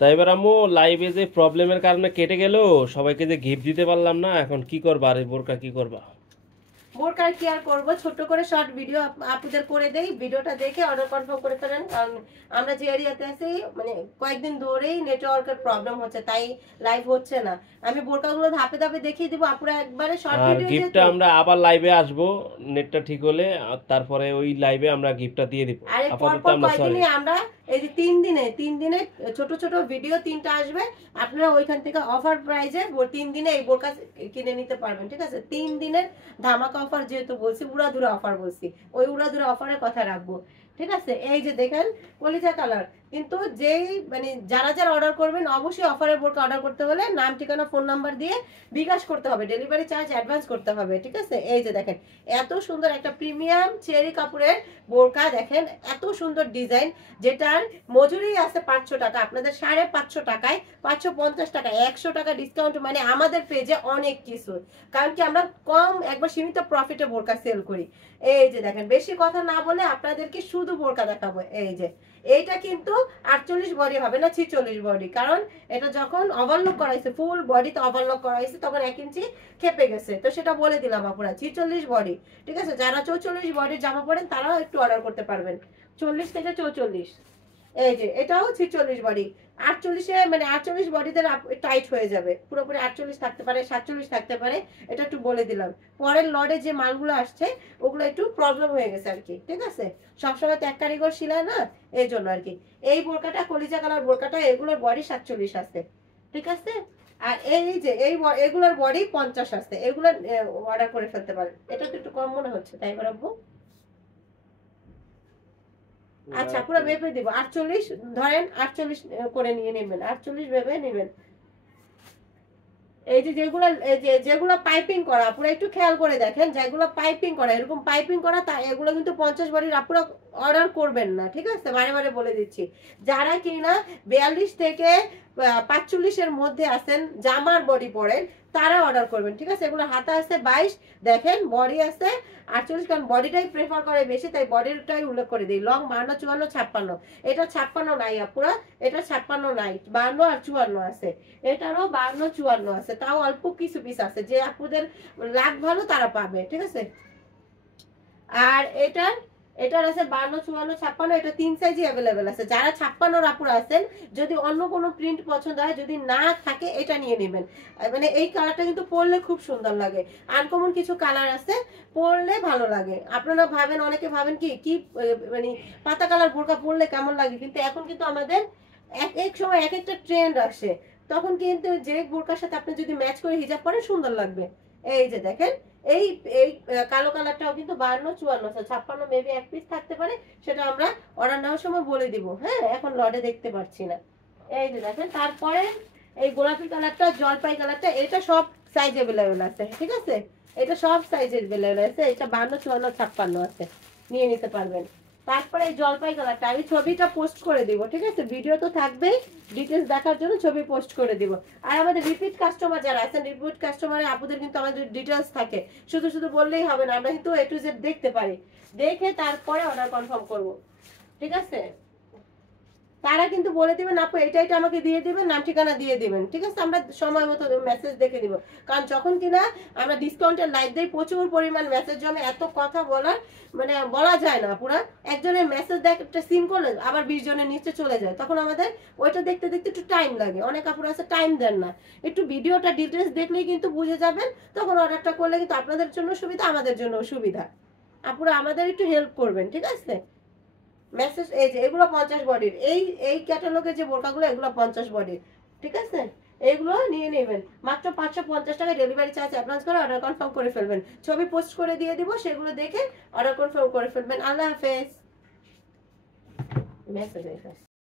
তাই এবার আম্মু লাইভে যে প্রবলেমের কারণে কেটে গেল, সবাইকে যে গিফট দিতে পারলাম না, এখন কি করবা? আর এই বোরকা কি করবা? বোরকার কি আর করবো, ছোট করে শর্ট ভিডিও আপনাদের করে দেই, ভিডিওটা দেখে অর্ডার কনফার্ম করে ফেলেন। কারণ আমরা যে এরিয়াতে আছি মানে কয়েকদিন ধরেই নেটওয়ার্কের প্রবলেম হচ্ছে, তাই লাইভ হচ্ছে না। আমি বোরকাগুলো ধাপে ধাপে দেখিয়ে দিব, আপুরা একবারে শর্ট আর ভিডিও গিফটটা আমরা আবার লাইভে আসবো, নেটটা ঠিক হলে, আর তারপরে ওই লাইভে আমরা গিফটটা দিয়ে দিব। আরে আপাতত পরপর আমরা সরি। কয়েকদিনে আমরা এই যে 3 দিনে ছোট ছোট ভিডিও 3টা আসবে, আপনারা ওইখান থেকে অফার প্রাইজে 3 দিনে এই বোরকা কিনে নিতে পারবেন। ঠিক আছে, 3 দিনের ধামাকা অফার, যেহেতু বলছি উড়াধুরা অফার বলছি, ওই উড়াধুরা অফারের কথা রাখবো। ঠিক আছে, এই যে দেখেন কলিজা কালার, কিন্তু যেই মানে যারা যারা অর্ডার করবেন অবশ্যই অফারের বোরকা অর্ডার করতে হলে নাম ঠিকানা ফোন নাম্বার দিয়ে বিকাশ করতে হবে, ডেলিভারি চার্জ অ্যাডভান্স করতে হবে। ঠিক আছে, এই যে দেখেন এত সুন্দর একটা প্রিমিয়াম চেরি কাপড়ের বোরকা, দেখেন এত সুন্দর ডিজাইন, যেটার মজুরি আছে 500 টাকা, আপনাদের 550 টাকায় 550 টাকা 100 টাকা ডিসকাউন্ট, মানে আমাদের পেজে অনেক কিছু। কারণ কি আমরা কম একবার সীমিত প্রফিটে বোরকা সেল করি। এই যে দেখেন বেশি কথা না বলে আপনাদেরকে শুধু বোরকা দেখাবো। এই যে এইটা কিন্তু 48 বডি হবে না, 46 বডি, কারণ এটা যখন ওভারলক করা হয়েছে, ফুল বডিতে ওভারলক করা হয়েছে, তখন 1 ইঞ্চি খেপে গেছে, তো সেটা বলে দিলাম আপুরা 46 বডি। ঠিক আছে, যারা 44 বডির জামা পরেন তারাও একটু অর্ডার করতে পারবেন, 40 থেকে 44। এই যে এটাও 46 বডি, 48 মানে 48 বডিতে টাইট হয়ে যাবে, পুরোপুরি 48 থাকতে পারে, 47 থাকতে পারে, এটা একটু বলে দিলাম। পরের লডে যে মালগুলো আসছে ওগুলো একটু প্রবলেম হয়ে গেছে আর কি। ঠিক আছে, সবসময় তো এক কারিগর শিলা না, এই জন্য আর কি। এই বোরকাটা কলিজা কালার বোরকাটা, এগুলোর বডি 47 আছে। ঠিক আছে, আর এই যে এগুলোর বডি 50 আছে, এগুলো অর্ডার করে ফেলতে পারেন। এটা তো একটু কম মনে হচ্ছে, তাই বলবো। আচ্ছা পুরো ভেবে দিব, 48 ধরেন, 48 করে নিয়ে নেবেন, 48 ভেবে নেবেন। এই যে যেগুলো পাইপিং করা, পুরো একটু খেয়াল করে দেখেন, যেগুলো পাইপিং করা, এরকম পাইপিং করা, তা এগুলো কিন্তু 50 বডির আপুরা অর্ডার করবেন না। ঠিক আছে, বারে বারে বলে দিচ্ছি, যারা কিনা 42 থেকে 45-এর মধ্যে আছেন, জামার বডি পরেন, তারা অর্ডার করবেন। ঠিক আছে, এগুলো হাতা আছে 22, দেখেন বডি আছে 48, কারণ বডিটাই প্রেফার করে বেশি, তাই বডিটাই উল্লেখ করে দিই। লং 52, 54, 56, এটা 56 নাই আপুরা, এটা 56 নাই, 52 আর 54 আছে, এটারও 52, 54 আছে, তাও অল্প কিছু পিস আছে, যে আপুদের লাগ ভালো তারা পাবে। ঠিক আছে, আর এটার আছে 52, 54, 56, এটা 3 সাইজই অ্যাভেলেবেল আছে। যারা 56 আপুরা আছেন, যদি অন্য কোনো প্রিন্ট পছন্দ হয়, যদি না থাকে এটা নিয়ে নেবেন। মানে এই কালারটা কিন্তু পরলে খুব সুন্দর লাগে, আনকমন কিছু কালার আছে, পরলে ভালো লাগে। আপনারা ভাবেন, অনেকে ভাবেন কি কি মানে পাতা কালার বোরকা পরলে কেমন লাগে, কিন্তু এখন কিন্তু আমাদের এক এক সময় এক একটা ট্রেন্ড আসে, তখন কিন্তু যে বোরকার সাথে আপনি যদি ম্যাচ করে হিজাব পরেন সুন্দর লাগবে। এই যে দেখেন এই এই কালো কালারটাও কিন্তু 52, 54, 56 মেবি এক পিস থাকতে পারে, সেটা আমরা অর্ডার নেওয়ার সময় বলে দিব। হ্যাঁ, এখন লটে দেখতে পাচ্ছি না। এই যে দেখেন, তারপরে এই গোলাপি কালারটা, জলপাই কালারটা, এটা সব সাইজ अवेलेबल আছে। ঠিক আছে, এটা সব সাইজ अवेलेबल আছে, এটা 52, 54, 56 আছে, নিয়ে নিতে পারবেন। তারপরে এই জলপাই কালারটা আমি ছবিটা পোস্ট করে দিব। ঠিক আছে, ভিডিও তো থাকবেই, ডিটেলস দেখার জন্য ছবি পোস্ট করে দিব। আর আমাদের রিপিট কাস্টমার যারা আছেন, রিপিট কাস্টমারে আপুদের কিন্তু আমাদের ডিটেলস থাকে, শুধু শুধু বললেই হবে না, আমরা কিন্তু A to Z দেখতে পারি, দেখে তারপরে অর্ডার কনফার্ম করব। ঠিক আছে, তারা কিন্তু বলে দিবেন আপু এটা এটা আমাকে দিয়ে দিবেন, নাম ঠিকানা দিয়ে দিবেন। ঠিক আছে, আমরা সময় মতো মেসেজ দেখে দিব, কারণ যখন কিনা আমরা ডিসকাউন্টের লাইভ দেই, প্রচুর পরিমাণ মেসেজ জমে, এত কথা বলার মানে বলা যায় না। পুরা একজনের মেসেজ দেখ একটা সিন করলে আবার 20 জনের নিচে চলে যায়, তখন আমাদের ওইটা দেখতে দেখতে একটু টাইম লাগে। অনেক আপুরা আছে টাইম দেন না, একটু ভিডিওটা ডিটেলস দেখলেই কিন্তু বুঝে যাবেন, তখন অর্ডারটা করলে কিন্তু আপনাদের জন্য সুবিধা, আমাদের জন্য সুবিধা। আপুরা আমাদের একটু হেল্প করবেন। ঠিক আছে, মেসেজ এই যে এগুলো 50 বডির, এই ক্যাটালগে যে বোরকাগুলো এগুলো 50 বডির। ঠিক আছে, এগুলো নিয়ে নেবেন, মাত্র 550 টাকা ডেলিভারি চার্জ অ্যাডভান্স করে অর্ডার কনফার্ম করে ফেলবেন। ছবি পোস্ট করে দিয়ে দিব, সেগুলো দেখে অর্ডার কনফার্ম করে ফেলবেন। আল্লাহ হাফেজ। মেসেজ